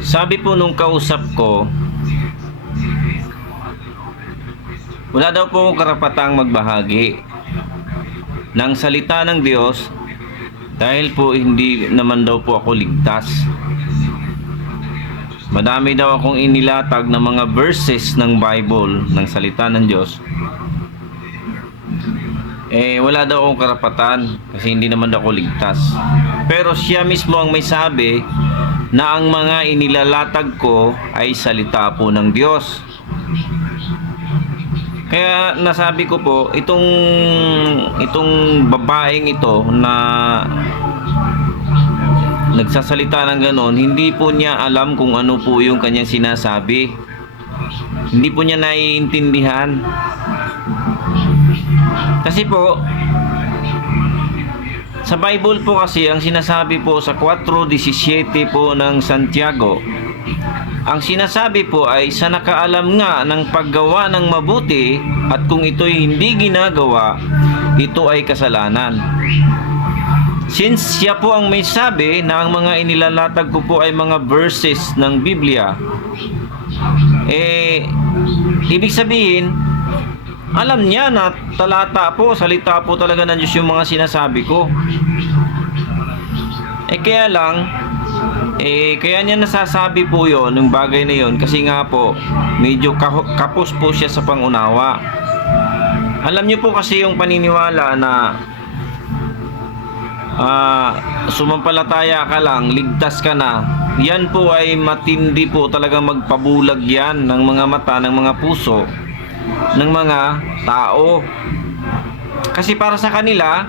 Sabi po nung kausap ko, wala daw po karapatang magbahagi ng salita ng Diyos dahil po hindi naman daw po ako ligtas. Madami daw akong inilatag na mga verses ng Bible, ng salita ng Diyos. Wala daw akong karapatan kasi hindi naman daw ako ligtas. Pero siya mismo ang may sabi na ang mga inilalatag ko ay salita po ng Diyos. Kaya nasabi ko po, itong babaeng ito na nagsasalita ng ganon, hindi po niya alam kung ano po yung kanyang sinasabi. Hindi po niya naiintindihan. Kasi po, sa Bible po kasi, ang sinasabi po sa 4:17 po ng Santiago, ang sinasabi po ay sa nakaalam nga ng paggawa ng mabuti at kung ito'y hindi ginagawa, ito ay kasalanan. Since siya po ang may sabi na ang mga inilalatag ko po ay mga verses ng Biblia, ibig sabihin, alam niya na talata po, salita po talaga ng Diyos yung mga sinasabi ko. Kaya lang, kaya niya nasasabi po yon, yung bagay na yon, kasi nga po, medyo kapos po siya sa pangunawa. Alam niyo po kasi yung paniniwala na sumampalataya ka lang, ligtas ka na, yan po ay matindi po, talagang magpabulag yan ng mga mata, ng mga puso ng mga tao. Kasi para sa kanila,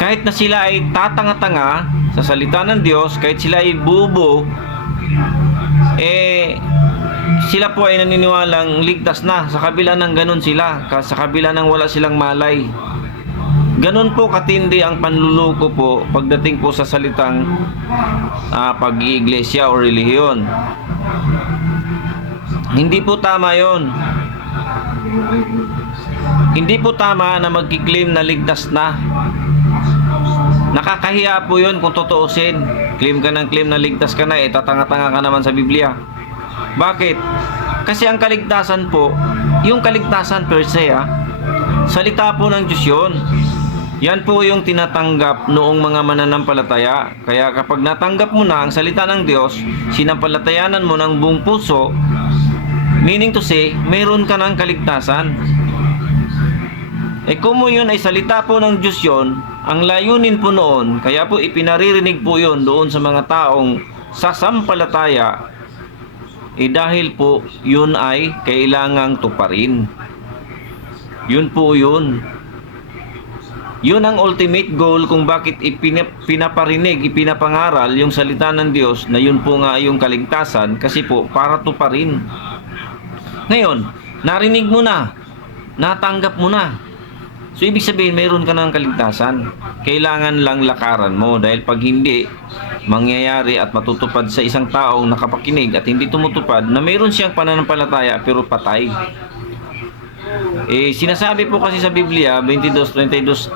kahit na sila ay tatanga-tanga sa salita ng Diyos, kahit sila ay bubo, sila po ay naniniwalang ligtas na sa kabila ng ganun sila, sa kabila ng wala silang malay. Ganun po katindi ang panluloko po pagdating po sa salitang pag-iiglesia o relihiyon. Hindi po tama yon. Hindi po tama na mag-claim na ligtas na. Nakakahiya po yun kung totoosin. Claim ka ng claim na ligtas ka na, tatanga-tanga ka naman sa Biblia. Bakit? Kasi ang kaligtasan po, yung kaligtasan per se, salita po ng Diyos yun. Yan po yung tinatanggap noong mga mananampalataya. Kaya kapag natanggap mo na ang salita ng Diyos, sinampalatayanan mo ng buong puso, meaning to say, mayroon ka ng kaligtasan. Kung yun ay salita po ng Diyos yun, ang layunin po noon, kaya po ipinaririnig po yun doon sa mga taong sasampalataya, dahil po yun ay kailangang tuparin. Yun po yun. Yun ang ultimate goal kung bakit pinaparinig, ipinapangaral yung salita ng Diyos na yun po nga yung kaligtasan, kasi po para tuparin. Ngayon, narinig mo na, natanggap mo na. So, ibig sabihin, mayroon ka ng kaligtasan. Kailangan lang lakaran mo. Dahil pag hindi, mangyayari at matutupad sa isang taong nakapakinig at hindi tumutupad na mayroon siyang pananampalataya pero patay. Sinasabi po kasi sa Biblia, 22:32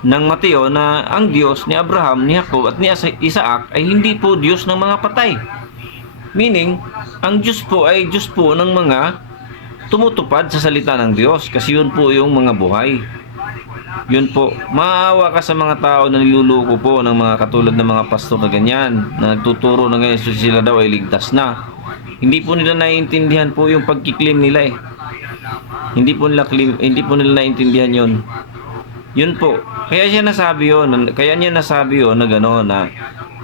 ng Mateo, na ang Diyos ni Abraham, ni Jacob at ni Isaac ay hindi po Diyos ng mga patay. Meaning, ang Diyos po ay Diyos po ng mga tumutupad sa salita ng Diyos, kasi yun po yung mga buhay. Yun po, maawa ka sa mga tao na niluluko po ng mga katulad ng mga pastor na ganyan, na nagtuturo na ganyan, so sila daw ay ligtas na. Hindi po nila naiintindihan po yung pagkiklim nila Hindi po nila naiintindihan yun. Yun po. Kaya niya nasabi yun na gano'n, na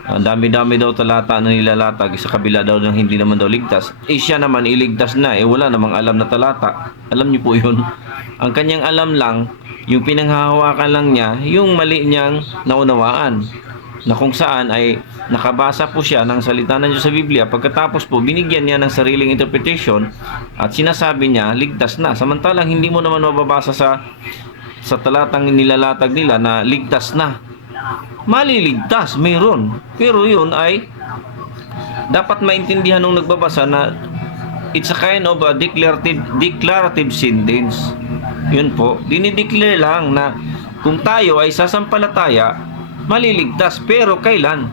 ang dami-dami daw talata na nilalatag sa kabila daw ng hindi naman daw ligtas. Siya naman iligtas na, wala namang alam na talata. Alam niyo po yun. Ang kanyang alam lang, yung pinanghahawakan lang niya, yung mali niyang naunawaan, na kung saan ay nakabasa po siya ng salita ng Diyos sa Biblia. Pagkatapos po, binigyan niya ng sariling interpretation at sinasabi niya, ligtas na. Samantalang hindi mo naman mababasa sa talatang nilalatag nila na ligtas na. Maliligtas, mayroon. Pero yun ay dapat maintindihan nung nagbabasa na it's a kind of a declarative sentence. Yun po, dinideclare lang na kung tayo ay sasampalataya, maliligtas. Pero kailan?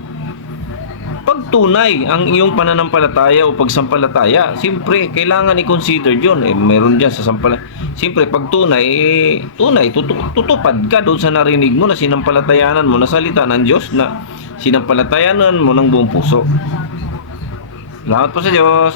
Pag pag tunay ang iyong pananampalataya o pagsampalataya, siyempre, kailangan i-consider yun. Meron dyan sa siyempre, pag tunay, tutupad ka doon sa narinig mo na sinampalatayanan mo na salita ng Diyos, na sinampalatayanan mo ng buong puso. Salamat po sa Diyos.